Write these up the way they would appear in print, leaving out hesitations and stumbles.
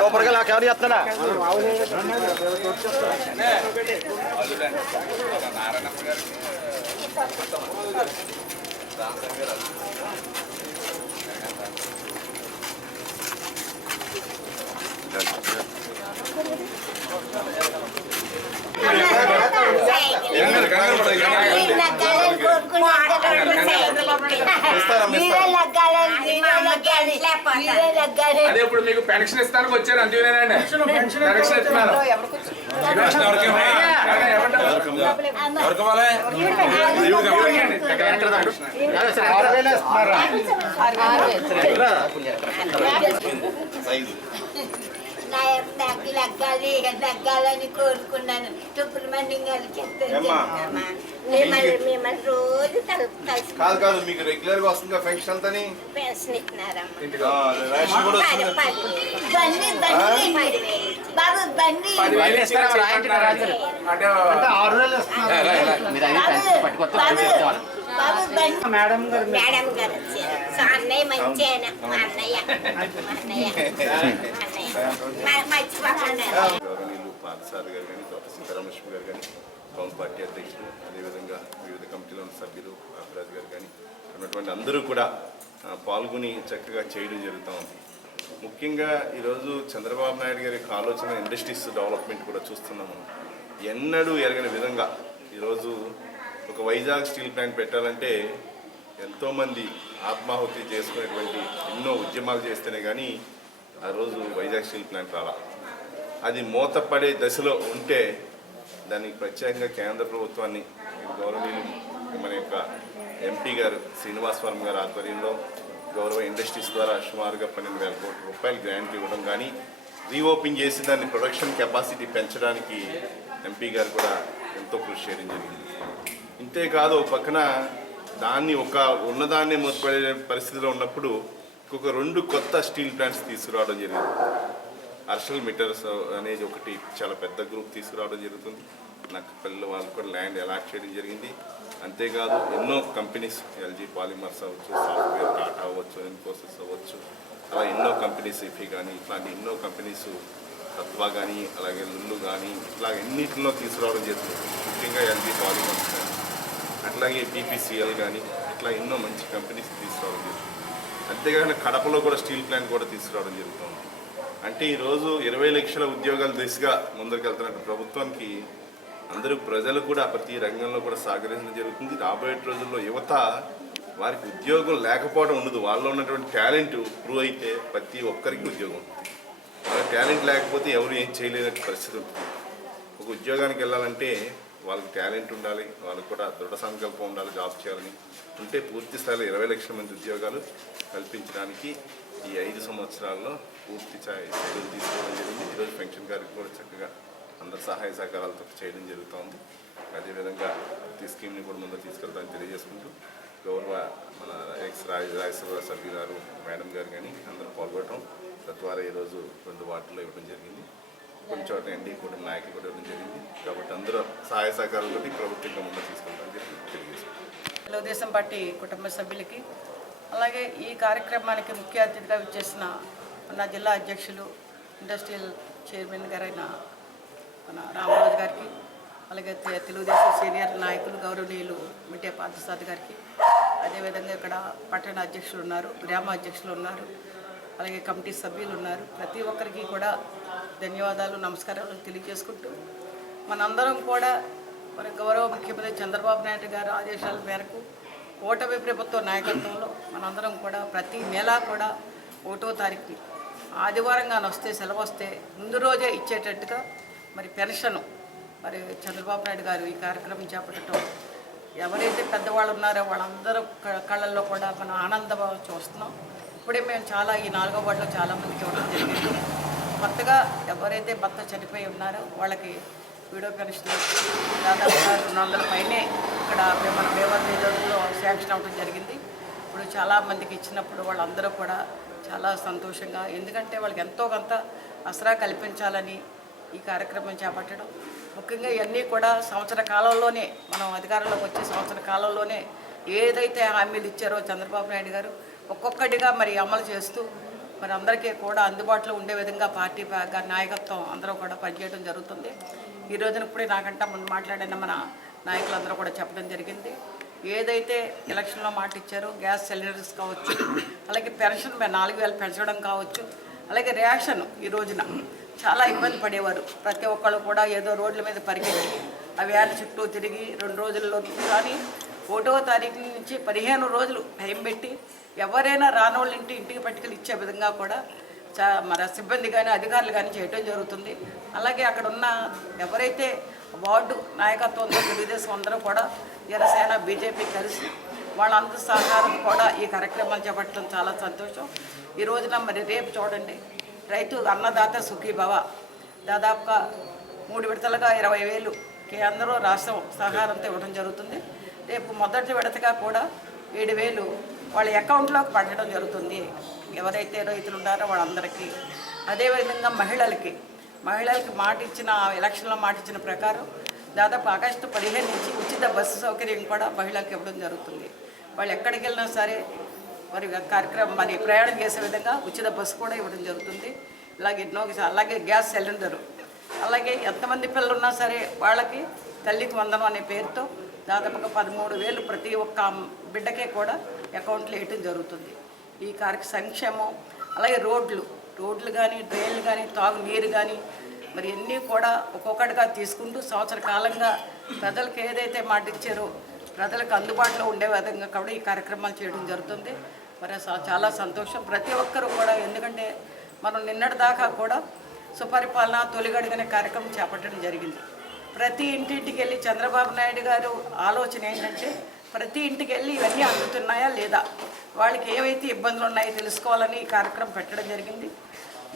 Super గా నాకు ఎవరు చెప్తాడా అదే ఇప్పుడు మీకు పెన్షన్ ఇస్తానికి వచ్చారు అందుకేనండి పెన్షన్ ఇస్తున్నారు లగ్గాలని కోరుకున్నాను. సుబ్రహ్మణ్యం గారు చెప్తాను రోజు కాదు మీకు రెగ్యులర్ గా వస్తుంది పెన్షన్ అంతా పెన్షన్ ఇస్తున్నారమ్మా. మేడం గారు వచ్చారు. అన్నయ్య మంచి ఆయన మా అన్నయ్య పార్థసారథి గారు కానీ డాక్టర్ సీతారామలక్ష్మి గారు కానీ టౌన్ పార్టీ అధ్యక్షులు అదేవిధంగా వివిధ కమిటీలో ఉన్న సభ్యులు ఆపరాజు గారు కానీ ఉన్నటువంటి అందరూ కూడా పాల్గొని చక్కగా చేయడం జరుగుతూ ఉంది. ముఖ్యంగా ఈరోజు చంద్రబాబు నాయుడు గారి ఆలోచన ఇండస్ట్రీస్ డెవలప్మెంట్ కూడా చూస్తున్నాము. ఎన్నడూ ఎరగని విధంగా ఈరోజు ఒక వైజాగ్ స్టీల్ ప్లాంట్ పెట్టాలంటే ఎంతోమంది ఆత్మాహుతి చేసుకునేటువంటి ఎన్నో ఉద్యమాలు చేస్తేనే కానీ ఆ రోజు వైజాగ్ స్టీల్ ప్లాంట్ రాలా. అది మూతపడే దశలో ఉంటే దానికి ప్రత్యేకంగా కేంద్ర ప్రభుత్వాన్ని గౌరవనీయులు మన యొక్క ఎంపీ గారు శ్రీనివాసవరం గారి ఆధ్వర్యంలో గౌరవ ఇండస్ట్రీస్ ద్వారా సుమారుగా 12,000 కోట్ల రూపాయలు గ్రాంట్ ఇవ్వడం కానీ రీఓపెన్ చేసి దాన్ని ప్రొడక్షన్ కెపాసిటీ పెంచడానికి ఎంపీ గారు కూడా ఎంతో కృషి చేయడం జరిగింది. ఇంతేకాదు పక్కన దాన్ని ఉన్నదాన్ని మూతపడే పరిస్థితిలో ఉన్నప్పుడు ఇంకొక 2 కొత్త స్టీల్ ప్లాంట్స్ తీసుకురావడం జరిగింది. అర్షల్ మీటర్స్ అనేది ఒకటి చాలా పెద్ద గ్రూప్ తీసుకురావడం జరుగుతుంది. నక్కపల్లి వాళ్ళకు కూడా ల్యాండ్ అలాట్ చేయడం జరిగింది. అంతేకాదు ఎన్నో కంపెనీస్ ఎల్జీ పాలిమర్స్ అవ్వచ్చు, సాఫ్ట్వేర్ టాటా అవ్వచ్చు, ఇన్ఫోసిస్ అవ్వచ్చు, అలా ఎన్నో కంపెనీస్ ఇఫీ కానీ ఇట్లాంటి ఎన్నో కంపెనీస్ తత్వా కానీ అలాగే లుల్లు కానీ ఇట్లా ఎన్నిటిలో తీసుకురావడం జరుగుతుంది. ముఖ్యంగా ఎల్జీ పాలిమర్స్ కానీ అట్లాగే బీపీసీఎల్ కానీ ఇట్లా ఎన్నో మంచి కంపెనీస్ తీసుకురావడం జరుగుతుంది. అంతేకాకుండా కడపలో కూడా స్టీల్ ప్లాంట్ కూడా తీసుకురావడం జరుగుతుంది. అంటే ఈరోజు 20 లక్షల ఉద్యోగాల దిశగా ముందరికి వెళ్తున్నట్టు ప్రభుత్వానికి అందరూ ప్రజలు కూడా ప్రతి రంగంలో కూడా సహకరించడం జరుగుతుంది. రాబోయే రోజుల్లో యువత వారికి ఉద్యోగం లేకపోవడం ఉండదు. వాళ్ళలో ఉన్నటువంటి టాలెంట్ ప్రూవ్ అయితే ప్రతి ఒక్కరికి ఉద్యోగం ఉంటుంది. వాళ్ళ టాలెంట్ లేకపోతే ఎవరు ఏం చేయలేని పరిస్థితి ఉంటుంది. ఒక ఉద్యోగానికి వెళ్ళాలంటే వాళ్ళకి టాలెంట్ ఉండాలి, వాళ్ళకు కూడా దృఢ సంకల్పం ఉండాలి, జాబ్ చేయాలని ఉంటే పూర్తి స్థాయిలో 20 లక్షల మంది ఉద్యోగాలు కల్పించడానికి ఈ 5 సంవత్సరాల్లో పూర్తి చర్యలు తీసుకోవడం జరిగింది. ఈరోజు పెన్షన్ గారికి కూడా చక్కగా అందరు సహాయ సహకారాలతో చేయడం జరుగుతుంది. అదేవిధంగా ప్రతి స్కీమ్ని కూడా ముందు తీసుకెళ్తామని తెలియజేసుకుంటూ గౌరవ మన రాజ్యసభ సభ్యులు గారు మేడం గారు కానీ అందరూ పాల్గొనడం తద్వారా ఈరోజు 2 వార్డుల్లో ఇవ్వడం జరిగింది. కొన్ని చోట్ల ఎన్డీ కూడా నాయకులు కూడా ఇవ్వడం జరిగింది. కాబట్టి అందరూ సహాయ సహకారాలతో ప్రభుత్వంగా ముందు తీసుకెళ్తామని చెప్పి తెలియజేసుకుంటాం. తెలుగుదేశం పార్టీ కుటుంబ సభ్యులకి అలాగే ఈ కార్యక్రమానికి ముఖ్య అతిథిగా విచ్చేసిన మన జిల్లా అధ్యక్షులు ఇండస్ట్రియల్ చైర్మన్ గారైన మన రామరాజు గారికి అలాగే తెలుగుదేశం సీనియర్ నాయకులు గౌరవనీయులు మిట్టే పార్థసారథి గారికి అదేవిధంగా ఇక్కడ పట్టణ అధ్యక్షులు ఉన్నారు, గ్రామ అధ్యక్షులు ఉన్నారు, అలాగే కమిటీ సభ్యులు ఉన్నారు. ప్రతి ఒక్కరికి కూడా ధన్యవాదాలు నమస్కారాలు తెలియజేసుకుంటూ మనందరం కూడా మన గౌరవ ముఖ్యమంత్రి చంద్రబాబు నాయుడు గారి ఆదేశాల మేరకు ఓటమి ప్రభుత్వ నాయకత్వంలో మనందరం కూడా ప్రతి నెల కూడా 1వ తారీఖుని ఆదివారంగా వస్తే సెలవు వస్తే ముందు రోజే ఇచ్చేటట్టుగా మరి పెన్షన్ మరి చంద్రబాబు నాయుడు గారు ఈ కార్యక్రమం చేపట్టడం ఎవరైతే పెద్దవాళ్ళు ఉన్నారో వాళ్ళందరూ కళ్ళల్లో కూడా మనం ఆనందం చూస్తున్నాం. ఇప్పుడే మేము చాలా ఈ 4వ వార్డులో చాలామందికి ఇవ్వడం జరిగింది. కొత్తగా ఎవరైతే భర్త చనిపోయి ఉన్నారో వాళ్ళకి వీడియో పెన్షన్ దాదాపుగా 200 పైనే ఇక్కడ మన మేవర్ని రోజుల్లో శాంక్షన్ అవ్వడం జరిగింది. ఇప్పుడు చాలామందికి ఇచ్చినప్పుడు వాళ్ళందరూ కూడా చాలా సంతోషంగా, ఎందుకంటే వాళ్ళకి ఎంతో కొంత ఆసరా కల్పించాలని ఈ కార్యక్రమం చేపట్టడం. ముఖ్యంగా ఇవన్నీ కూడా సంవత్సర కాలంలోనే మనం అధికారంలోకి వచ్చే సంవత్సర కాలంలోనే ఏదైతే హామీలు ఇచ్చారో చంద్రబాబు నాయుడు గారు ఒక్కొక్కటిగా మరి అమలు చేస్తూ మరి అందరికీ కూడా అందుబాటులో ఉండే విధంగా పార్టీ నాయకత్వం అందరూ కూడా పనిచేయడం జరుగుతుంది. ఈ రోజున ఇప్పుడే నాకంటే ముందు మాట్లాడిన మన నాయకులందరూ కూడా చెప్పడం జరిగింది. ఏదైతే ఎలక్షన్లో మాట ఇచ్చారో గ్యాస్ సిలిండర్స్ కావచ్చు, అలాగే పెన్షన్ 4000 పెంచడం కావచ్చు, అలాగే రేషన్ ఈ రోజున చాలా ఇబ్బంది పడేవారు. ప్రతి ఒక్కళ్ళు కూడా ఏదో రోడ్ల మీద పరిగెత్తి ఆ వ్యాన్ చుట్టూ తిరిగి 2 రోజుల్లో, కానీ 1వ తారీఖు నుంచి 15 రోజులు టైం పెట్టి ఎవరైనా రానోళ్ళ ఇంటికి పట్టుకెళ్ళి ఇచ్చే విధంగా కూడా మన సిబ్బంది కానీ అధికారులు కానీ చేయడం జరుగుతుంది. అలాగే అక్కడ ఉన్న ఎవరైతే వార్డు నాయకత్వంతో తెలుగుదేశం అందరూ కూడా జనసేన బీజేపీ కలిసి వాళ్ళందరూ సహకారం కూడా ఈ కార్యక్రమాలు చేపట్టడం చాలా సంతోషం. ఈ రోజున మరి రేపు చూడండి, రైతు అన్నదాత సుఖీభవ దాదాపుగా 3 విడతలుగా 20,000 కేంద్రం రాష్ట్రం సహకారంతో ఇవ్వడం జరుగుతుంది. రేపు మొదటి విడతగా కూడా 7,000 వాళ్ళ అకౌంట్లోకి పడడం జరుగుతుంది ఎవరైతే రైతులు ఉన్నారో వాళ్ళందరికీ. అదేవిధంగా మహిళలకి మాట ఇచ్చిన ఎలక్షన్లో మాట ఇచ్చిన ప్రకారం దాదాపు ఆగస్టు 15 నుంచి ఉచిత బస్సు సౌకర్యం కూడా మహిళలకు ఇవ్వడం జరుగుతుంది. వాళ్ళు ఎక్కడికి వెళ్ళినా సరే మరి కార్యక్రమం మరి ప్రయాణం చేసే విధంగా ఉచిత బస్సు కూడా ఇవ్వడం జరుగుతుంది. ఇలాగే అలాగే గ్యాస్ సిలిండరు, అలాగే ఎంతమంది పిల్లలు ఉన్నా సరే వాళ్ళకి తల్లికి వందనం అనే పేరుతో దాదాపుగా 13,000 ప్రతి ఒక్క బిడ్డకే కూడా అకౌంట్లో వేయటం జరుగుతుంది. ఈ సంక్షేమం అలాగే రోడ్లు కానీ డ్రైన్లు కానీ తాగునీరు కానీ మరి అన్నీ కూడా ఒక్కొక్కటిగా తీసుకుంటూ సంవత్సర కాలంగా ప్రజలకు ఏదైతే మాట ఇచ్చారో ప్రజలకు అందుబాటులో ఉండే విధంగా కూడా ఈ కార్యక్రమాలు చేయడం జరుగుతుంది. మరి చాలా సంతోషం ప్రతి ఒక్కరూ కూడా, ఎందుకంటే మనం నిన్నటి దాకా కూడా సుపరిపాలన తొలిగడుగనే కార్యక్రమం చేపట్టడం జరిగింది. ప్రతి ఇంటింటికి వెళ్ళి చంద్రబాబు నాయుడు గారు ఆలోచన ఏంటంటే ప్రతి ఇంటికి వెళ్ళి ఇవన్నీ అందుతున్నాయా లేదా, వాళ్ళకి ఏవైతే ఇబ్బందులు ఉన్నాయో తెలుసుకోవాలని ఈ కార్యక్రమం పెట్టడం జరిగింది.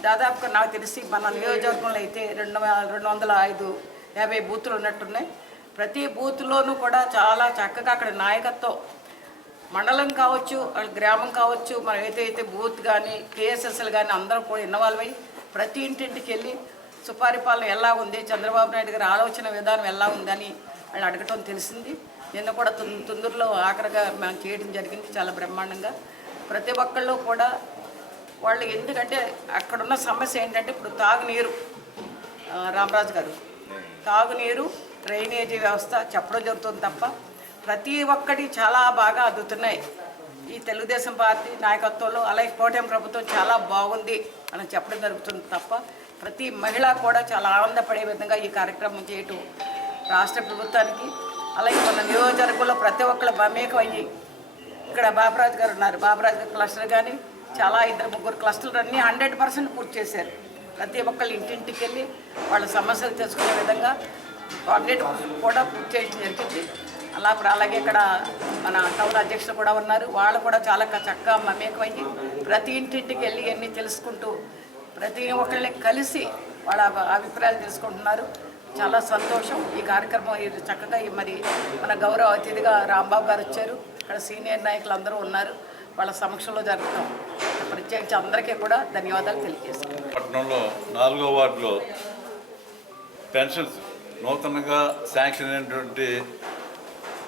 దాదాపుగా నాకు తెలిసి మన నియోజకవర్గంలో అయితే 250 బూతులు ఉన్నట్టున్నాయి. ప్రతి బూత్లోనూ కూడా చాలా చక్కగా అక్కడ నాయకత్వం మండలం కావచ్చు, గ్రామం కావచ్చు, మనం ఏదైతే బూత్ కానీ కేఎస్ఎస్ఎల్ కానీ అందరూ కూడా ఇన్వాల్వ్ అయ్యి ప్రతి ఇంటింటికి వెళ్ళి సుపరిపాలన ఎలా ఉంది, చంద్రబాబు నాయుడు గారి ఆలోచన విధానం ఎలా ఉందని వాళ్ళు అడగటం తెలిసింది. నిన్న కూడా తుందూరులో ఆఖరిగా మేము చేయడం జరిగింది చాలా బ్రహ్మాండంగా. ప్రతి ఒక్కళ్ళు కూడా వాళ్ళు, ఎందుకంటే అక్కడున్న సమస్య ఏంటంటే ఇప్పుడు తాగునీరు, రామరాజు గారు తాగునీరు డ్రైనేజీ వ్యవస్థ చెప్పడం జరుగుతుంది తప్ప ప్రతి ఒక్కటి చాలా బాగా అందుతున్నాయి ఈ తెలుగుదేశం పార్టీ నాయకత్వంలో. అలాగే కూటమి ప్రభుత్వం చాలా బాగుంది అని చెప్పడం జరుగుతుంది తప్ప ప్రతి మహిళ కూడా చాలా ఆనందపడే విధంగా ఈ కార్యక్రమం చేయటం రాష్ట్ర ప్రభుత్వానికి, అలాగే మన నియోజకవర్గంలో ప్రతి ఒక్కరు మమేకం అయ్యి, ఇక్కడ బాబురాజు గారు ఉన్నారు, బాబురాజు గారు క్లస్టర్ కానీ చాలా 2-3 క్లస్టర్లు అన్నీ 100% పూర్తి చేశారు. ప్రతి ఒక్కళ్ళు ఇంటింటికి వెళ్ళి వాళ్ళ సమస్యలు తెలుసుకునే విధంగా అన్నిటి కూడా పూర్తి చేయడం జరిగింది. అలాగే ఇక్కడ మన టౌన్ అధ్యక్షులు కూడా ఉన్నారు, వాళ్ళు కూడా చాలా చక్కగా మమేకమయ్యి ప్రతి ఇంటింటికి వెళ్ళి అన్నీ తెలుసుకుంటూ ప్రతి ఒక్కళ్ళని కలిసి వాళ్ళ అభిప్రాయాలు తెలుసుకుంటున్నారు. చాలా సంతోషం. ఈ కార్యక్రమం చక్కగా మరి మన గౌరవ అతిథిగా రాంబాబు గారు వచ్చారు, ఇక్కడ సీనియర్ నాయకులు అందరూ ఉన్నారు, వాళ్ళ సమక్షంలో జరుగుతాం. ప్రత్యేకించి అందరికీ కూడా ధన్యవాదాలు తెలియజేస్తాం. పట్టణంలో 4వ వార్డులో పెన్షన్స్ నూతనంగా శాంక్షన్ అయినటువంటి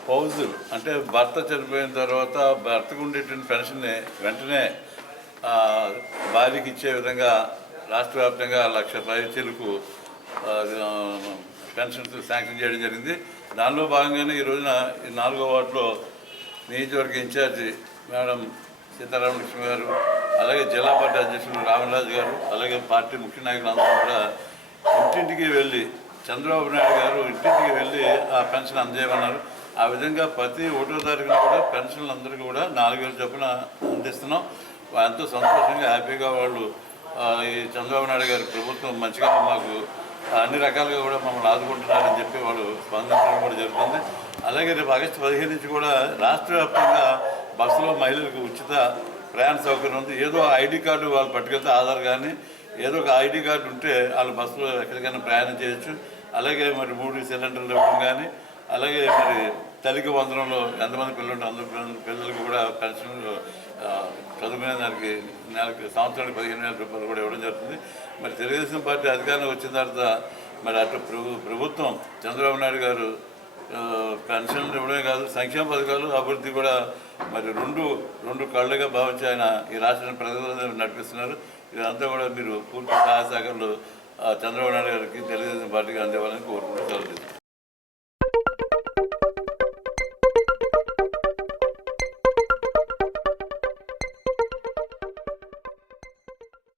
పౌజులు, అంటే భర్త చనిపోయిన తర్వాత భర్తకు ఉండేటువంటి పెన్షన్ని వెంటనే భార్యకి ఇచ్చే విధంగా రాష్ట్ర వ్యాప్తంగా 1,00,000 చిలుకు పెన్షన్స్ శాంక్షన్ చేయడం జరిగింది. దానిలో భాగంగానే ఈ రోజున ఈ 4వ వార్డులో నియోజకవర్గ ఇన్ఛార్జి మేడం సీతారామకృష్ణ గారు, అలాగే జిల్లా పార్టీ అధ్యక్షులు రామరాజు గారు, అలాగే పార్టీ ముఖ్య నాయకులు అందరూ కూడా ఇంటింటికి వెళ్ళి చంద్రబాబు నాయుడు గారు ఇంటింటికి వెళ్ళి ఆ పెన్షన్ అందజేయమన్నారు. ఆ విధంగా ప్రతి 1వ తారీఖున కూడా పెన్షన్లు అందరికీ కూడా 4,000 చొప్పున అందిస్తున్నాం. ఎంతో సంతోషంగా హ్యాపీగా వాళ్ళు ఈ చంద్రబాబు నాయుడు గారి ప్రభుత్వం మంచిగా మాకు అన్ని రకాలుగా కూడా మమ్మల్ని ఆదుకుంటున్నారని చెప్పి వాళ్ళు స్పందించడం కూడా జరుగుతుంది. అలాగే రేపు ఆగస్టు 15 నుంచి కూడా రాష్ట్ర వ్యాప్తంగా బస్సులో మహిళలకు ఉచిత ప్రయాణ సౌకర్యం ఉంది. ఏదో ఐడి కార్డు వాళ్ళు పట్టుకెళ్తే ఆధార్ కానీ ఏదో ఒక ఐడి కార్డు ఉంటే వాళ్ళు బస్సులో ఎక్కడికైనా ప్రయాణం చేయొచ్చు. అలాగే మరి 3 సిలిండర్లు ఇవ్వడం కానీ, అలాగే మరి తల్లికి వందనంలో ఎంతమంది పిల్లలు ఉంటే అందరి పిల్లలకు కూడా పెన్షన్లు చదువుకునే దానికి సంవత్సరానికి 15,000 రూపాయలు కూడా ఇవ్వడం జరుగుతుంది. మరి తెలుగుదేశం పార్టీ అధికారంలో వచ్చిన తర్వాత మరి అటు ప్రభుత్వం చంద్రబాబు నాయుడు గారు పెన్షన్లు ఇవ్వడమే కాదు, సంక్షేమ పథకాలు అభివృద్ధి కూడా మరి రెండు కళ్ళుగా భావించి ఆయన ఈ రాష్ట్రాన్ని ప్రజలందరూ నడిపిస్తున్నారు. ఇదంతా కూడా మీరు పూర్తి సహాయ సహకారాలు చంద్రబాబు నాయుడు గారికి, తెలుగుదేశం పార్టీకి అందేవాలని కోరుకుంటూ సెలవు.